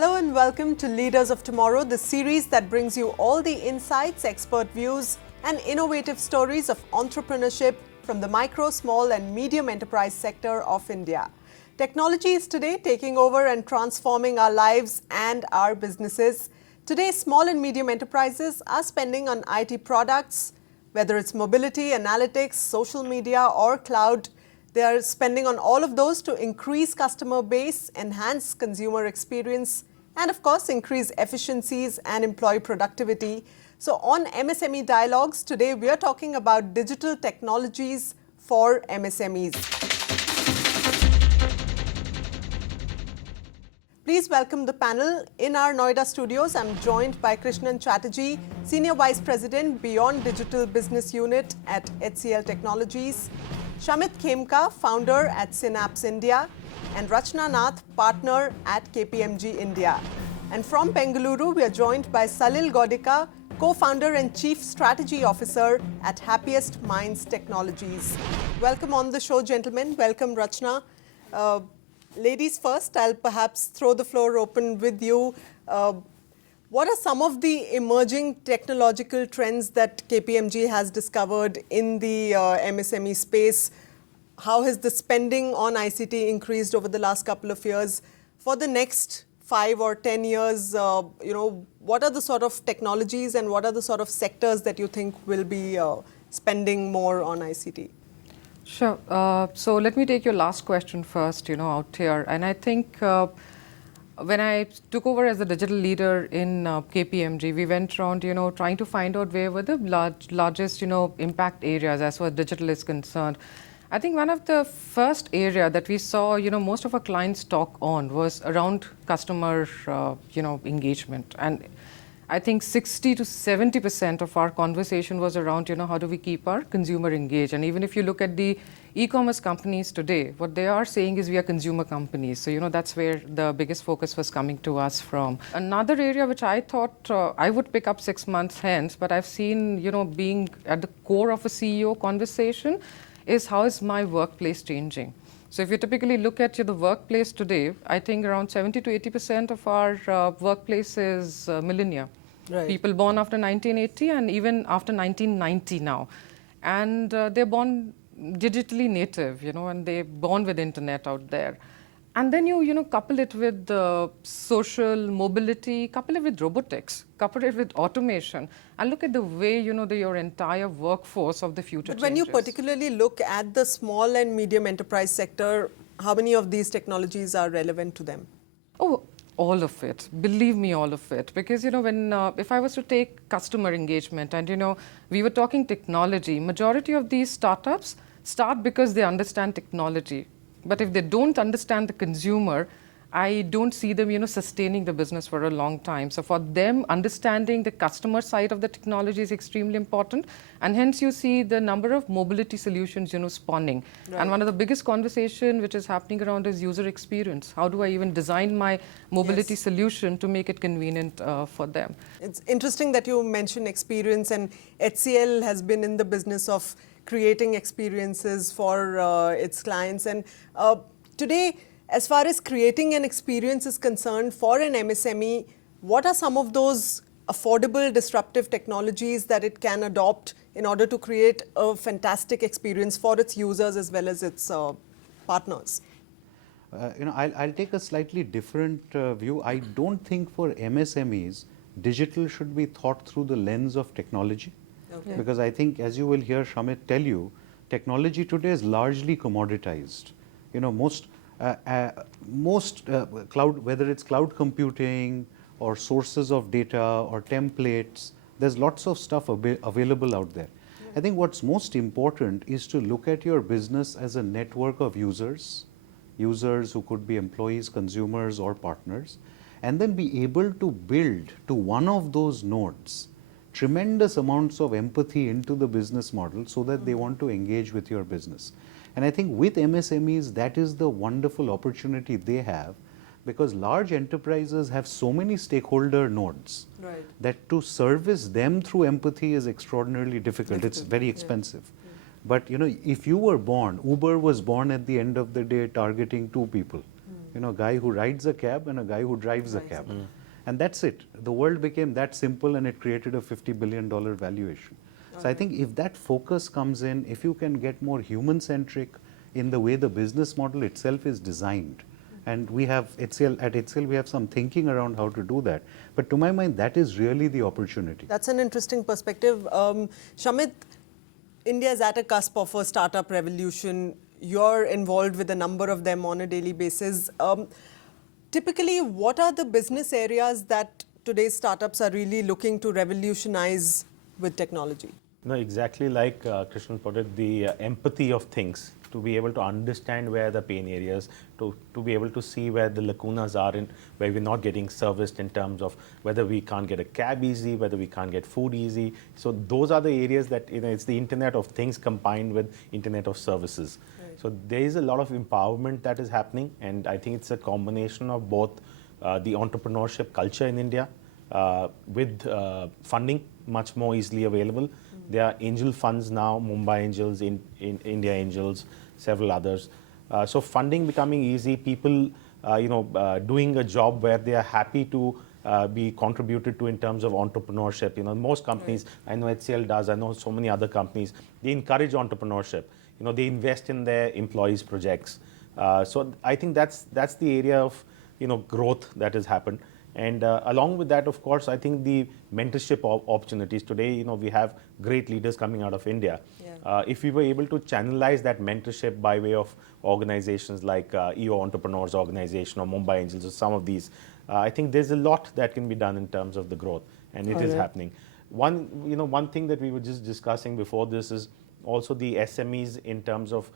Hello and welcome to Leaders of Tomorrow, the series that brings you all the insights, expert views and innovative stories of entrepreneurship from the micro, small and medium enterprise sector of India. Technology is today taking over and transforming our lives and our businesses. Today, small and medium enterprises are spending on IT products, whether it's mobility, analytics, social media or cloud. They are spending on all of those to increase customer base, enhance consumer experience, and of course, increase efficiencies and employee productivity. So on MSME Dialogues, today we are talking about digital technologies for MSMEs. Please welcome the panel. In our Noida studios, I'm joined by Krishnan Chatterjee, Senior Vice President, Beyond Digital Business Unit at HCL Technologies, Shamit Khemka, founder at Synapse India, and Rachna Nath, partner at KPMG India. And from Bengaluru, we are joined by Salil Godika, co-founder and chief strategy officer at Happiest Minds Technologies. Welcome on the show, gentlemen. Welcome, Rachna. Ladies first, I'll perhaps throw the floor open with you. What are some of the emerging technological trends that KPMG has discovered in the MSME space? How has the spending on ICT increased over the last couple of years? For the next 5 or 10 years, what are the sort of technologies and what are the sort of sectors that you think will be spending more on ICT? Sure. So let me take your last question first, out here. And I think when I took over as a digital leader in KPMG, we went around, trying to find out where were the largest, impact areas as far as digital is concerned. I think one of the first area that we saw, most of our clients talk on was around customer, engagement. And I think 60 to 70% of our conversation was around, how do we keep our consumer engaged? And even if you look at the e-commerce companies today, what they are saying is we are consumer companies. So, that's where the biggest focus was coming to us from. Another area which I thought I would pick up 6 months hence, but I've seen, being at the core of a CEO conversation is how is my workplace changing? So if you typically look at the workplace today, I think around 70 to 80% of our workplace is millennia. Right. People born after 1980 and even after 1990 now. And they're born digitally native, and they're born with internet out there. And then you couple it with social mobility, couple it with robotics, couple it with automation, and look at the way, your entire workforce of the future But when changes. you particularly look at the small and medium enterprise sector, how many of these technologies are relevant to them? Oh, all of it. Believe me, all of it. Because, when if I was to take customer engagement and, we were talking technology, majority of these startups start because they understand technology. But if they don't understand the consumer, I don't see them, sustaining the business for a long time. So for them, understanding the customer side of the technology is extremely important. And hence you see the number of mobility solutions, spawning. Right. And one of the biggest conversation which is happening around is user experience. How do I even design my mobility solution to make it convenient for them? It's interesting that you mentioned experience, and HCL has been in the business of creating experiences for its clients. And today, as far as creating an experience is concerned for an MSME, what are some of those affordable, disruptive technologies that it can adopt in order to create a fantastic experience for its users as well as its partners? I'll take a slightly different view. I don't think for MSMEs, digital should be thought through the lens of technology. Okay. Because I think, as you will hear Shamit tell you, technology today is largely commoditized. Most cloud, whether it's cloud computing or sources of data or templates, there's lots of stuff available out there. Yeah. I think what's most important is to look at your business as a network of users who could be employees, consumers or partners, and then be able to build to one of those nodes tremendous amounts of empathy into the business model so that they want to engage with your business. And I think with MSMEs, that is the wonderful opportunity they have, because large enterprises have so many stakeholder nodes, right, that to service them through empathy is extraordinarily difficult. It's very expensive. Yeah. But if you were born, Uber was born at the end of the day targeting 2 people. You know, a guy who rides a cab and a guy who drives a cab. And that's it. The world became that simple, and it created a $50 billion valuation. So I think if that focus comes in, if you can get more human-centric in the way the business model itself is designed, and we have at HCL we have some thinking around how to do that. But to my mind, that is really the opportunity. That's an interesting perspective. Shamit, India is at a cusp of a startup revolution. You're involved with a number of them on a daily basis. Typically, what are the business areas that today's startups are really looking to revolutionize with technology? No, exactly like Krishnan put it, the empathy of things, to be able to understand where the pain areas, to be able to see where the lacunas are, in where we're not getting serviced in terms of whether we can't get a cab easy, whether we can't get food easy. So those are the areas that, you know, it's the Internet of Things combined with Internet of Services. Right. So there is a lot of empowerment that is happening, and I think it's a combination of both the entrepreneurship culture in India with funding much more easily available. There are angel funds now, Mumbai Angels, in India Angels, several others. So funding becoming easy, people doing a job where they are happy to be contributed to in terms of entrepreneurship. You know, most companies, I know HCL does, I know so many other companies, they encourage entrepreneurship. You know, they invest in their employees' projects. So I think that's the area of, you know, growth that has happened. And along with that, of course, I think the mentorship opportunities today, you know, we have great leaders coming out of India. Yeah. If we were able to channelize that mentorship by way of organizations like EO Entrepreneurs Organization or Mumbai Angels or some of these, I think there's a lot that can be done in terms of the growth, and it is happening. One thing that we were just discussing before this is also the SMEs in terms of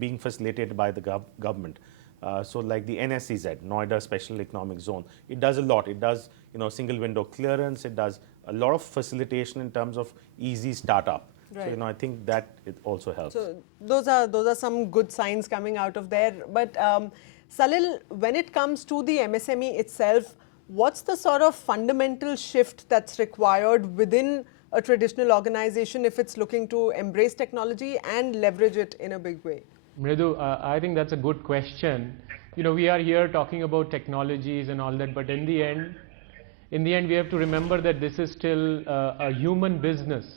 being facilitated by the government. So like the NSEZ, Noida Special Economic Zone, it does a lot. It does, you know, single window clearance. It does a lot of facilitation in terms of easy startup. Right. So, you know, I think that it also helps. So those are some good signs coming out of there. But Salil, when it comes to the MSME itself, what's the sort of fundamental shift that's required within a traditional organization if it's looking to embrace technology and leverage it in a big way? Mridu, I think that's a good question. You know, we are here talking about technologies and all that, but in the end, we have to remember that this is still a human business.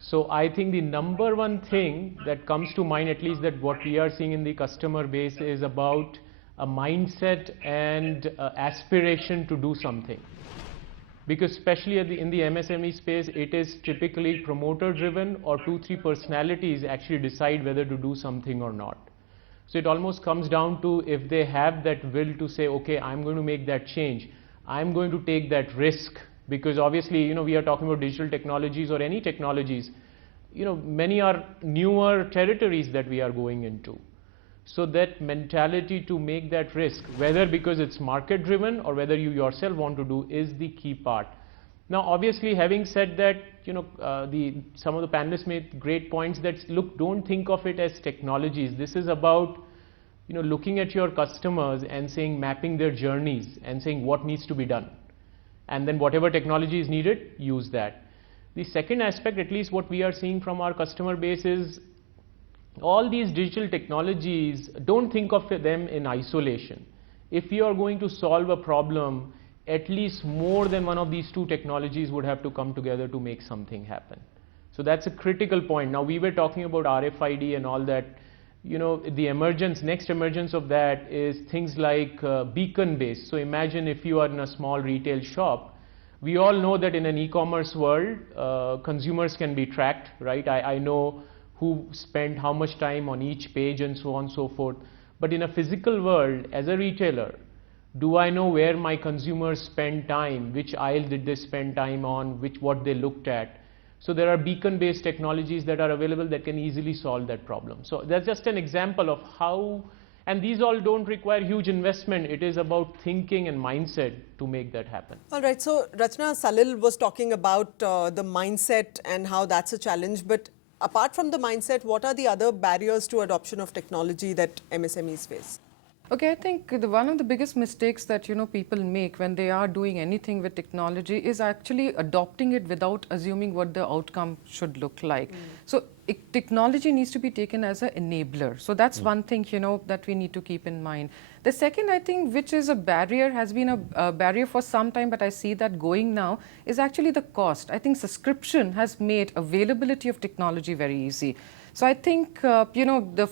So I think the number one thing that comes to mind, at least that what we are seeing in the customer base, is about a mindset and aspiration to do something. Because especially in the MSME space, it is typically promoter driven, or 2-3 personalities actually decide whether to do something or not. So it almost comes down to, if they have that will to say, okay, I'm going to make that change, I'm going to take that risk. Because obviously, you know, we are talking about digital technologies or any technologies, you know, many are newer territories that we are going into. So that mentality to make that risk, whether because it's market driven or whether you yourself want to do, is the key part. Now, obviously, having said that, you know, some of the panelists made great points that, look, don't think of it as technologies. This is about, you know, looking at your customers and saying, mapping their journeys and saying what needs to be done. And then whatever technology is needed, use that. The second aspect, at least what we are seeing from our customer base, is all these digital technologies, don't think of them in isolation. If you are going to solve a problem, at least more than one of these two technologies would have to come together to make something happen. So that's a critical point. Now, we were talking about RFID and all that. You know, the next emergence of that is things like beacon based. So imagine if you are in a small retail shop. We all know that in an e-commerce world, consumers can be tracked, right? I know who spent how much time on each page and so on and so forth. But in a physical world, as a retailer, do I know where my consumers spend time, which aisle did they spend time on, what they looked at? So there are beacon-based technologies that are available that can easily solve that problem. So that's just an example of how, and these all don't require huge investment. It is about thinking and mindset to make that happen. All right, so Rachna, Salil was talking about the mindset and how that's a challenge, but apart from the mindset, what are the other barriers to adoption of technology that MSMEs face? Okay, I think one of the biggest mistakes that, you know, people make when they are doing anything with technology is actually adopting it without assuming what the outcome should look like. So technology needs to be taken as an enabler. So that's one thing, you know, that we need to keep in mind. The second, I think, which is a barrier, has been a barrier for some time, but I see that going now, is actually the cost. I think subscription has made availability of technology very easy. So I think, the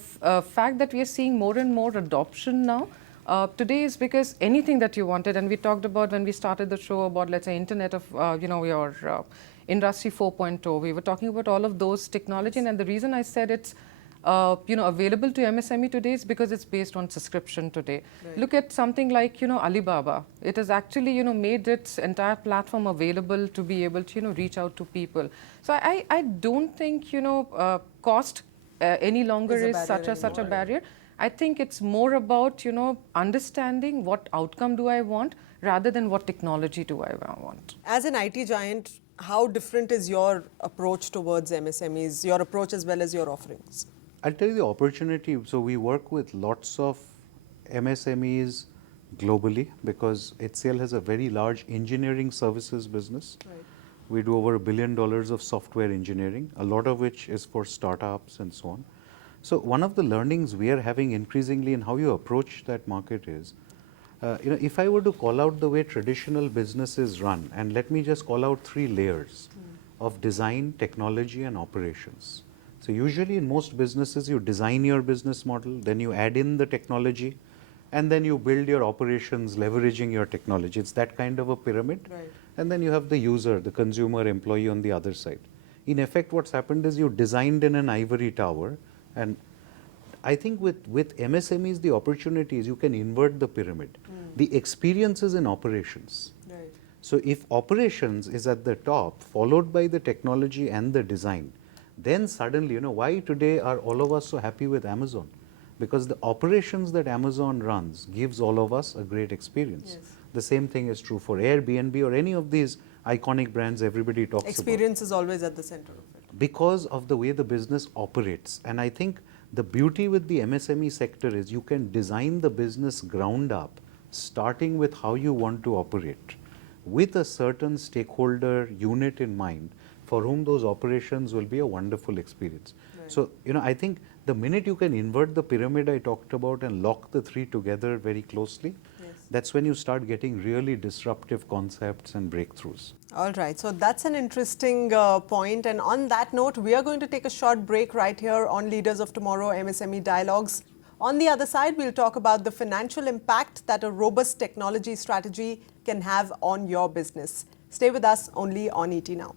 fact that we are seeing more and more adoption now today is because anything that you wanted, and we talked about when we started the show about, let's say, Internet of, your Industry 4.0. We were talking about all of those technology, and the reason I said it's available to MSME today is because it's based on subscription today. Right. Look at something like, Alibaba. It has actually, made its entire platform available to be able to, reach out to people. So I don't think, cost any longer Is a is barrier such a anymore. barrier. I think it's more about, understanding what outcome do I want rather than what technology do I want. As an IT giant, how different is your approach towards MSMEs, your approach as well as your offerings? I'll tell you the opportunity. So we work with lots of MSMEs globally because HCL has a very large engineering services business. Right. We do over $1 billion of software engineering, a lot of which is for startups and so on. So one of the learnings we are having increasingly in how you approach that market is, if I were to call out the way traditional businesses run, and let me just call out 3 layers of design, technology, and operations. So usually in most businesses, you design your business model, then you add in the technology, and then you build your operations leveraging your technology. It's that kind of a pyramid. Right. And then you have the user, the consumer, employee on the other side. In effect, what's happened is you designed in an ivory tower, and I think with MSMEs, the opportunity is you can invert the pyramid. The experience is in operations. Right. So if operations is at the top, followed by the technology and the design, then suddenly, why today are all of us so happy with Amazon? Because the operations that Amazon runs gives all of us a great experience. Yes. The same thing is true for Airbnb or any of these iconic brands everybody talks about. Experience is always at the center of it. Because of the way the business operates. And I think the beauty with the MSME sector is you can design the business ground up, starting with how you want to operate, with a certain stakeholder unit in mind for whom those operations will be a wonderful experience. Right. So, I think the minute you can invert the pyramid I talked about and lock the 3 together very closely, Yes. that's when you start getting really disruptive concepts and breakthroughs. All right, so that's an interesting point. And on that note, we are going to take a short break right here on Leaders of Tomorrow MSME Dialogues. On the other side, we'll talk about the financial impact that a robust technology strategy can have on your business. Stay with us only on ET Now.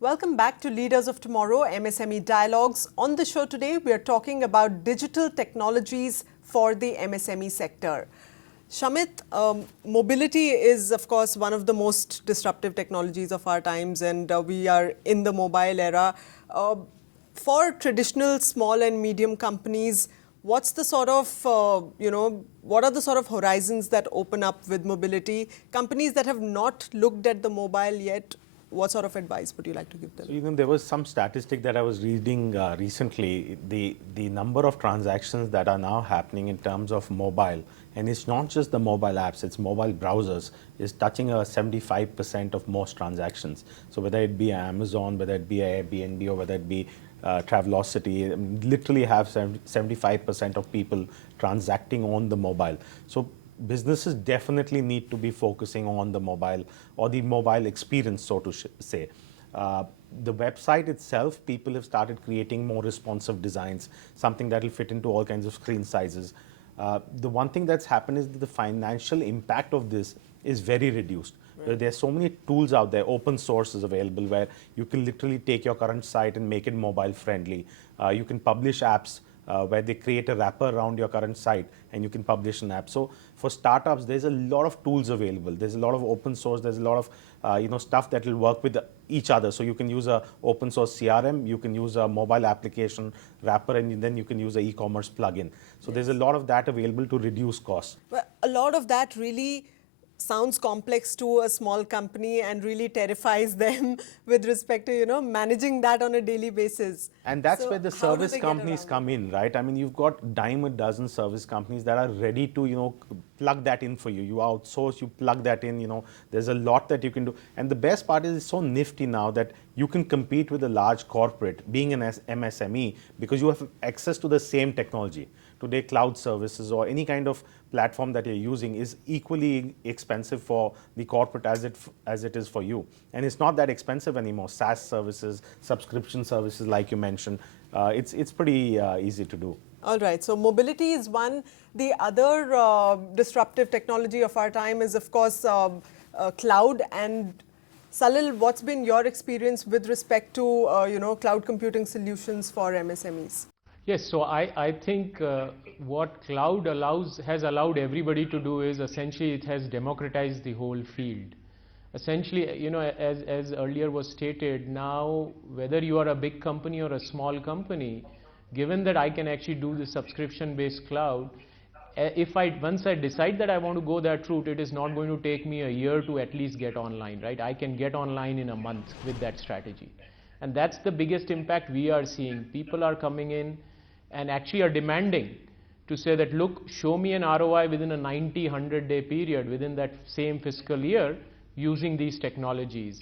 Welcome back to Leaders of Tomorrow, MSME Dialogues. On the show today, we are talking about digital technologies for the MSME sector. Shamit, mobility is, of course, one of the most disruptive technologies of our times, and we are in the mobile era. For traditional small and medium companies, what's the sort of, what are the sort of horizons that open up with mobility? Companies that have not looked at the mobile yet, what sort of advice would you like to give them? So, there was some statistic that I was reading recently, the number of transactions that are now happening in terms of mobile, and it's not just the mobile apps, it's mobile browsers, is touching 75% of most transactions. So whether it be Amazon, whether it be Airbnb, or whether it be Travelocity, literally have 75% of people transacting on the mobile. So businesses definitely need to be focusing on the mobile or the mobile experience, so to say. The website itself, people have started creating more responsive designs, something that will fit into all kinds of screen sizes. The one thing that's happened is that the financial impact of this is very reduced. Right. There are so many tools out there, open source is available, where you can literally take your current site and make it mobile friendly. You can publish apps where they create a wrapper around your current site and you can publish an app. So for startups, there's a lot of tools available. There's a lot of open source. There's a lot of stuff that will work with each other. So you can use a open source CRM, you can use a mobile application wrapper, and then you can use a e-commerce plugin. So there's a lot of that available to reduce costs. But a lot of that really sounds complex to a small company and really terrifies them with respect to, managing that on a daily basis. And that's So where the how do service they get companies around come in, right? I mean, you've got dime a dozen service companies that are ready to, plug that in for you. You outsource, you plug that in, there's a lot that you can do. And the best part is it's so nifty now that you can compete with a large corporate, being an MSME, because you have access to the same technology. Today, cloud services or any kind of platform that you're using is equally expensive for the corporate as it is for you. And it's not that expensive anymore. SaaS services, subscription services, like you mentioned, it's pretty easy to do. All right, so mobility is one. The other disruptive technology of our time is, of course, cloud. And Salil, what's been your experience with respect to, cloud computing solutions for MSMEs? Yes, so I think what cloud has allowed everybody to do is essentially it has democratized the whole field. Essentially, as earlier was stated, now whether you are a big company or a small company, given that I can actually do the subscription-based cloud, once I decide that I want to go that route, it is not going to take me a year to at least get online, right? I can get online in a month with that strategy. And that's the biggest impact we are seeing. People are coming in and actually are demanding to say that, look, show me an ROI within a 90, 100-day period within that same fiscal year using these technologies.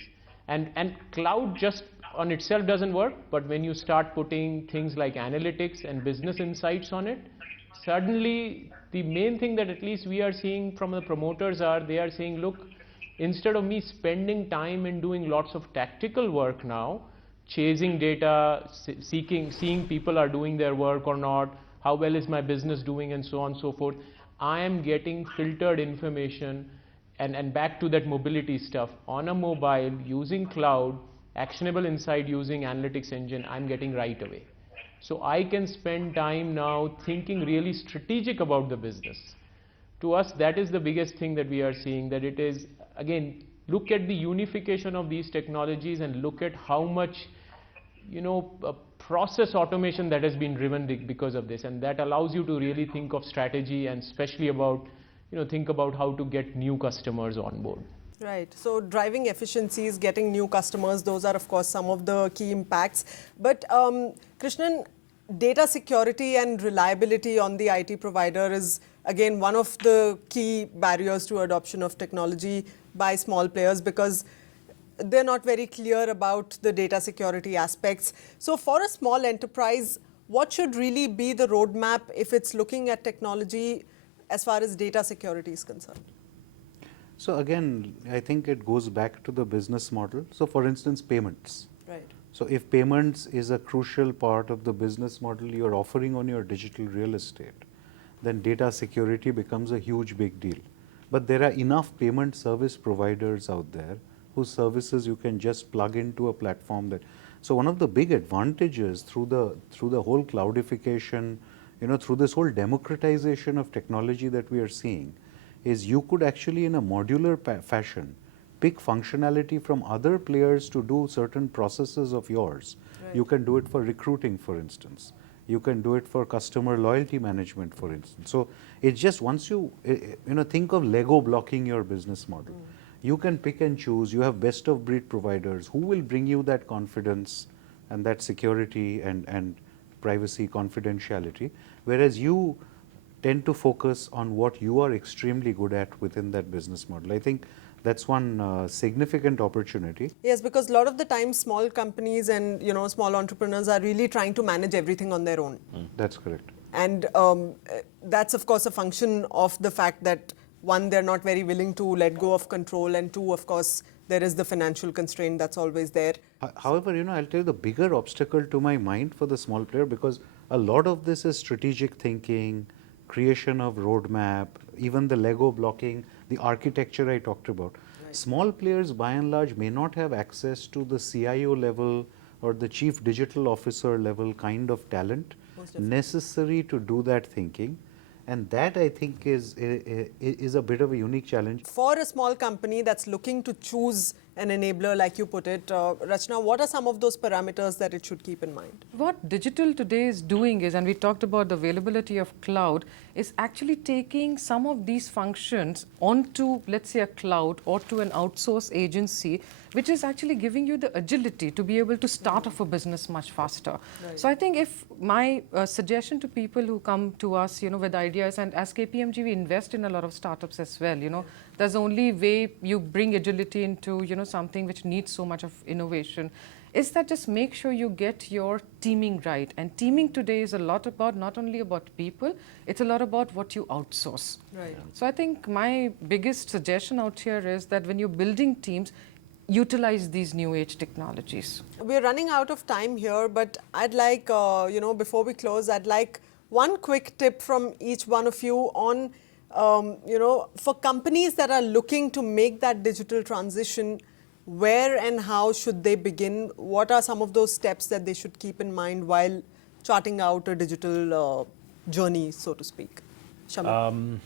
And cloud just on itself doesn't work, but when you start putting things like analytics and business insights on it, suddenly the main thing that at least we are seeing from the promoters they are saying, look, instead of me spending time in doing lots of tactical work now, chasing data, seeing people are doing their work or not, how well is my business doing, and so on and so forth, I am getting filtered information and back to that mobility stuff on a mobile using cloud, actionable insight using analytics engine, I'm getting right away. So I can spend time now thinking really strategic about the business. To us, that is the biggest thing that we are seeing, that it is, again, look at the unification of these technologies and look at how much process automation that has been driven because of this, and that allows you to really think of strategy and especially about think about how to get new customers on board. Right. So driving efficiencies, getting new customers, those are of course some of the key impacts. But Krishnan, data security and reliability on the IT provider is again one of the key barriers to adoption of technology by small players, because they're not very clear about the data security aspects. So for a small enterprise, what should really be the roadmap if it's looking at technology as far as data security is concerned? So again, I think it goes back to the business model. So for instance, payments. Right. So if payments is a crucial part of the business model you're offering on your digital real estate, then data security becomes a huge big deal. But there are enough payment service providers out there whose services you can just plug into a platform that. So one of the big advantages through the whole cloudification, through this whole democratization of technology that we are seeing, is you could actually in a modular fashion pick functionality from other players to do certain processes of yours. Right. You can do it for recruiting, for instance. You can do it for customer loyalty management, for instance. So it's just once you think of Lego blocking your business model. You can pick and choose. You have best of breed providers who will bring you that confidence and that security and privacy, confidentiality, whereas you tend to focus on what you are extremely good at within that business model. I think that's one significant opportunity. Yes, because a lot of the time small companies and small entrepreneurs are really trying to manage everything on their own. That's correct. And that's of course a function of the fact that one, they're not very willing to let go of control, and two, of course, there is the financial constraint that's always there. However, I'll tell you the bigger obstacle to my mind for the small player, because a lot of this is strategic thinking, creation of roadmap, even the Lego blocking, the architecture I talked about. Right. Small players by and large may not have access to the CIO level or the chief digital officer level kind of talent necessary to do that thinking. And that I think is a bit of a unique challenge. For a small company that's looking to choose an enabler, like you put it. Rachna, what are some of those parameters that it should keep in mind? What digital today is doing is, and we talked about the availability of cloud, is actually taking some of these functions onto, let's say, a cloud or to an outsource agency, which is actually giving you the agility to be able to start off a business much faster. Right. So I think if my suggestion to people who come to us, with ideas, and as KPMG, we invest in a lot of startups as well, there's the only way you bring agility into, something which needs so much of innovation, is that just make sure you get your teaming right. And teaming today is a lot about, not only about people, it's a lot about what you outsource. Right. So I think my biggest suggestion out here is that when you're building teams, utilize these new age technologies. We're running out of time here, but I'd like, before we close, I'd like one quick tip from each one of you on, for companies that are looking to make that digital transition, where and how should they begin? What are some of those steps that they should keep in mind while charting out a digital journey, so to speak? Shamit?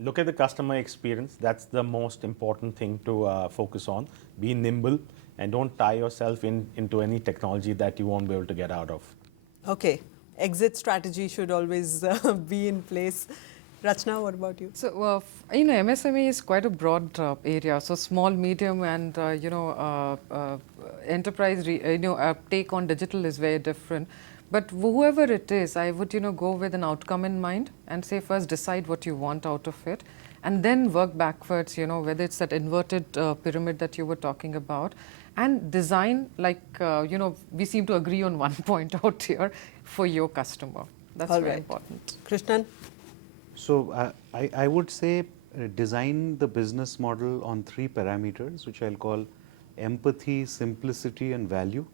Look at the customer experience. That's the most important thing to focus on. Be nimble and don't tie yourself into any technology that you won't be able to get out of. Okay. Exit strategy should always be in place. Rachna, what about you? So, MSME is quite a broad area. So, small, medium, and enterprise, take on digital is very different. But whoever it is, I would, go with an outcome in mind and say first decide what you want out of it, and then work backwards. Whether it's that inverted pyramid that you were talking about, and design like we seem to agree on one point out here for your customer. That's All very right. important. Krishnan? So I would say design the business model on 3 parameters, which I'll call empathy, simplicity, and value.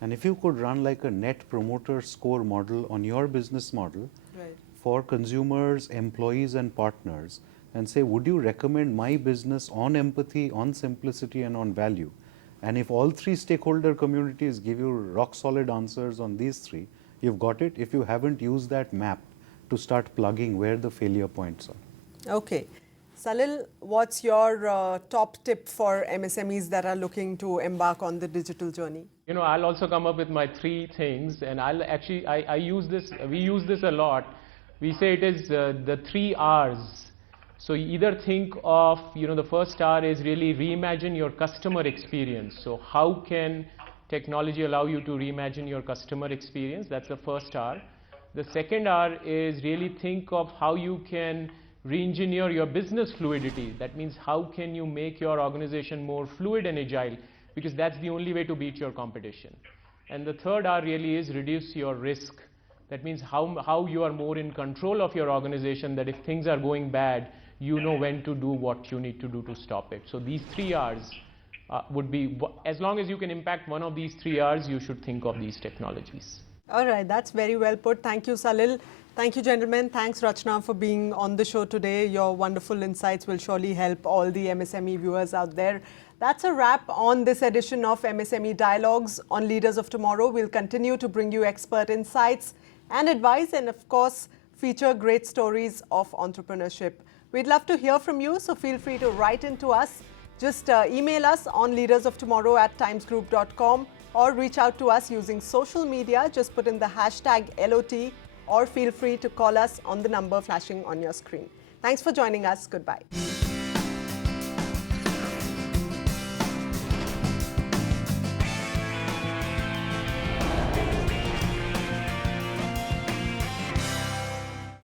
And if you could run like a net promoter score model on your business model Right. for consumers, employees, and partners, and say, would you recommend my business on empathy, on simplicity, and on value? And if all 3 stakeholder communities give you rock solid answers on these 3, you've got it. If you haven't, used that map to start plugging where the failure points are. Okay. Salil, what's your top tip for MSMEs that are looking to embark on the digital journey? I'll also come up with my 3 things, and I'll actually, I use this, we use this a lot. We say it is the 3 R's. So you either think of, the first R is really reimagine your customer experience. So how can technology allow you to reimagine your customer experience? That's the first R. The second R is really think of how you can re-engineer your business fluidity. That means how can you make your organization more fluid and agile, because that's the only way to beat your competition. And the third R really is reduce your risk. That means how you are more in control of your organization, that if things are going bad, you know when to do what you need to do to stop it. So these 3 R's would be, as long as you can impact one of these 3 R's, you should think of these technologies. All right, that's very well put. Thank you, Salil. Thank you, gentlemen. Thanks, Rachna, for being on the show today. Your wonderful insights will surely help all the MSME viewers out there. That's a wrap on this edition of MSME Dialogues on Leaders of Tomorrow. We'll continue to bring you expert insights and advice, and of course, feature great stories of entrepreneurship. We'd love to hear from you, so feel free to write into us. Just email us on leadersoftomorrow@timesgroup.com or reach out to us using social media. Just put in the hashtag LOT or feel free to call us on the number flashing on your screen. Thanks for joining us. Goodbye.